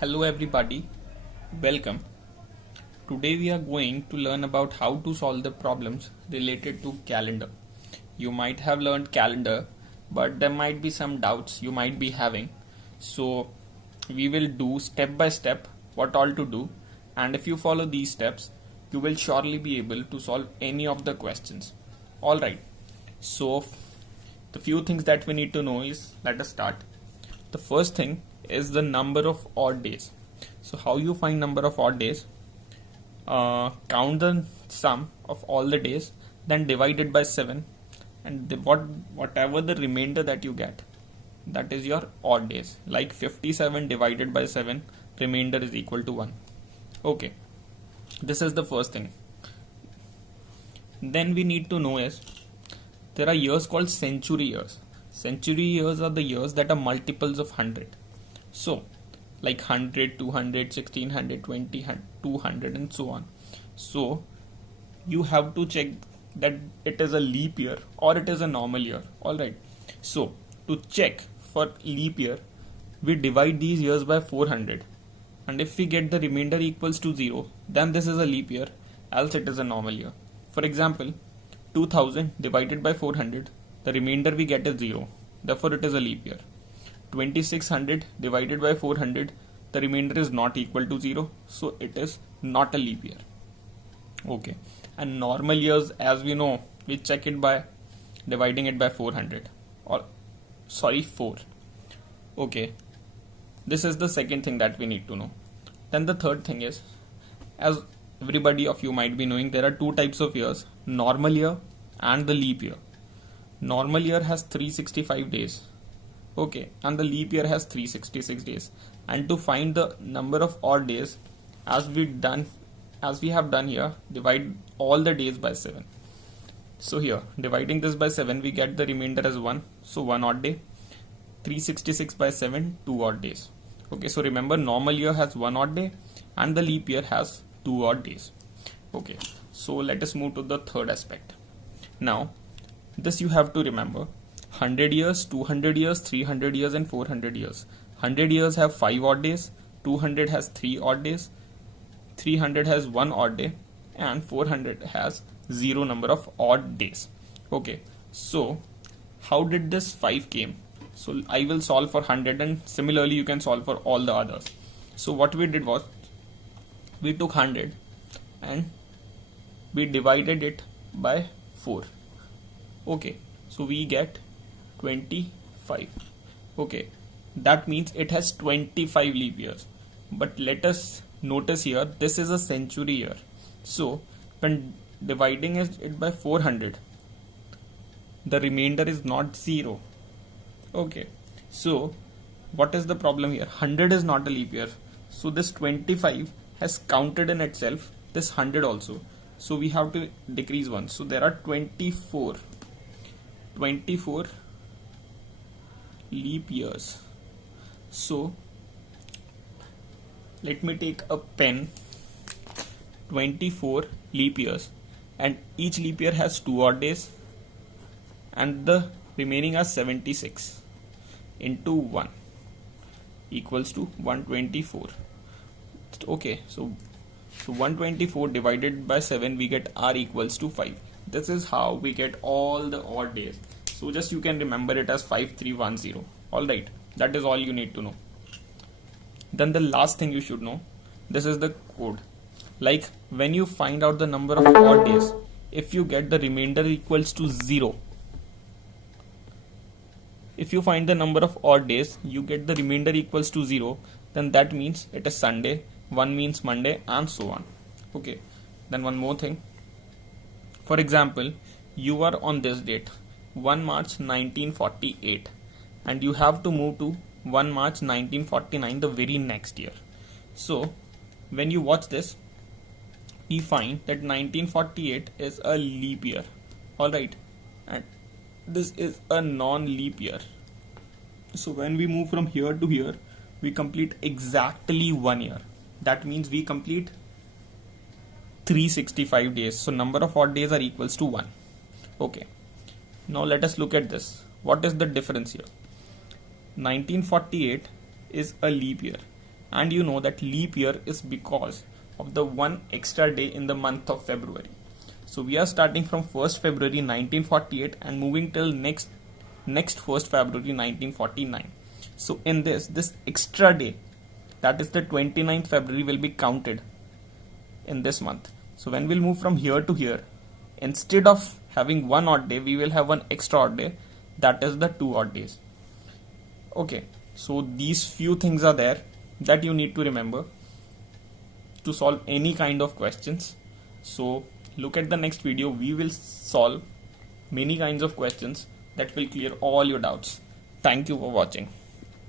Hello everybody, welcome. Today we are going to learn about how to solve the problems related to calendar. You might have learned calendar, but there might be some doubts you might be having. So we will do step by step what all to do, and if you follow these steps, you will surely be able to solve any of the questions. Alright, so the few things that we need to know is, let us start. The first thing is the number of odd days. So how you find number of odd days? Count the sum of all the days, then divide it by 7, and whatever the remainder that you get, that is your odd days. Like 57 divided by 7, remainder is equal to 1. Okay, this is the first thing. Then we need to know is, there are years called century years. Century years are the years that are multiples of 100. So, like 100, 200, 1600, 20, 200 and so on. So, you have to check that it is a leap year or it is a normal year. Alright. So, to check for leap year, we divide these years by 400. And if we get the remainder equals to 0, then this is a leap year, else it is a normal year. For example, 2000 divided by 400, the remainder we get is 0. Therefore, it is a leap year. 2600 divided by 400, the remainder is not equal to 0, so it is not a leap year. Okay, and normal years, as we know, we check it by dividing it by 400, or 4. Okay, this is the second thing that we need to know. Then the third thing is, as everybody of you might be knowing, there are two types of years, normal year and the leap year. Normal year has 365 days. Okay, and the leap year has 366 days. And to find the number of odd days, as we have done here, divide all the days by 7. So here, dividing this by 7, we get the remainder as 1. So 1 odd day. 366 by 7, 2 odd days. Okay, so remember, normal year has 1 odd day and the leap year has 2 odd days. Okay, so let us move to the third aspect. Now, this you have to remember. 100 years, 200 years, 300 years and 400 years. 100 years have 5 odd days, 200 has 3 odd days, 300 has 1 odd day, and 400 has 0 number of odd days. Okay, so how did this 5 came? So I will solve for 100 and similarly you can solve for all the others. So what we did was, we took 100 and we divided it by 4. Okay, so we get 25. Okay, that means it has 25 leap years. But let us notice here, this is a century year. So when dividing it by 400, the remainder is not 0. Okay, so what is the problem here? 100 is not a leap year. So this 25 has counted in itself this 100 also. So we have to decrease 1. So there are 24 leap years. So let me take a pen. 24 leap years, and each leap year has 2 odd days, and the remaining are 76 into 1 equals to 124. Okay, so 124 divided by 7, we get R equals to 5. This is how we get all the odd days. So just you can remember it as 5310. Alright, that is all you need to know. Then the last thing you should know, this is the code. Like when you find out the number of odd days, if you get the remainder equals to 0, if you find the number of odd days, you get the remainder equals to 0, then that means it is Sunday, 1 means Monday, and so on. Okay, then one more thing. For example, you are on this date, 1 March 1948, and you have to move to 1 March 1949 the very next year. So when you watch this, we find that 1948 is a leap year. Alright, and this is a non-leap year. So when we move from here to here, we complete exactly 1 year. That means we complete 365 days. So number of odd days are equals to 1. Okay, now let us look at this. What is the difference here? 1948 is a leap year and you know that leap year is because of the one extra day in the month of February. So we are starting from 1st February 1948 and moving till next 1st February 1949. So in this extra day, that is the 29th February, will be counted in this month. So when we'll move from here to here, instead of having one odd day, we will have one extra odd day, that is the 2 odd days. Okay, so these few things are there that you need to remember to solve any kind of questions. So look at the next video. We will solve many kinds of questions that will clear all your doubts. Thank you for watching.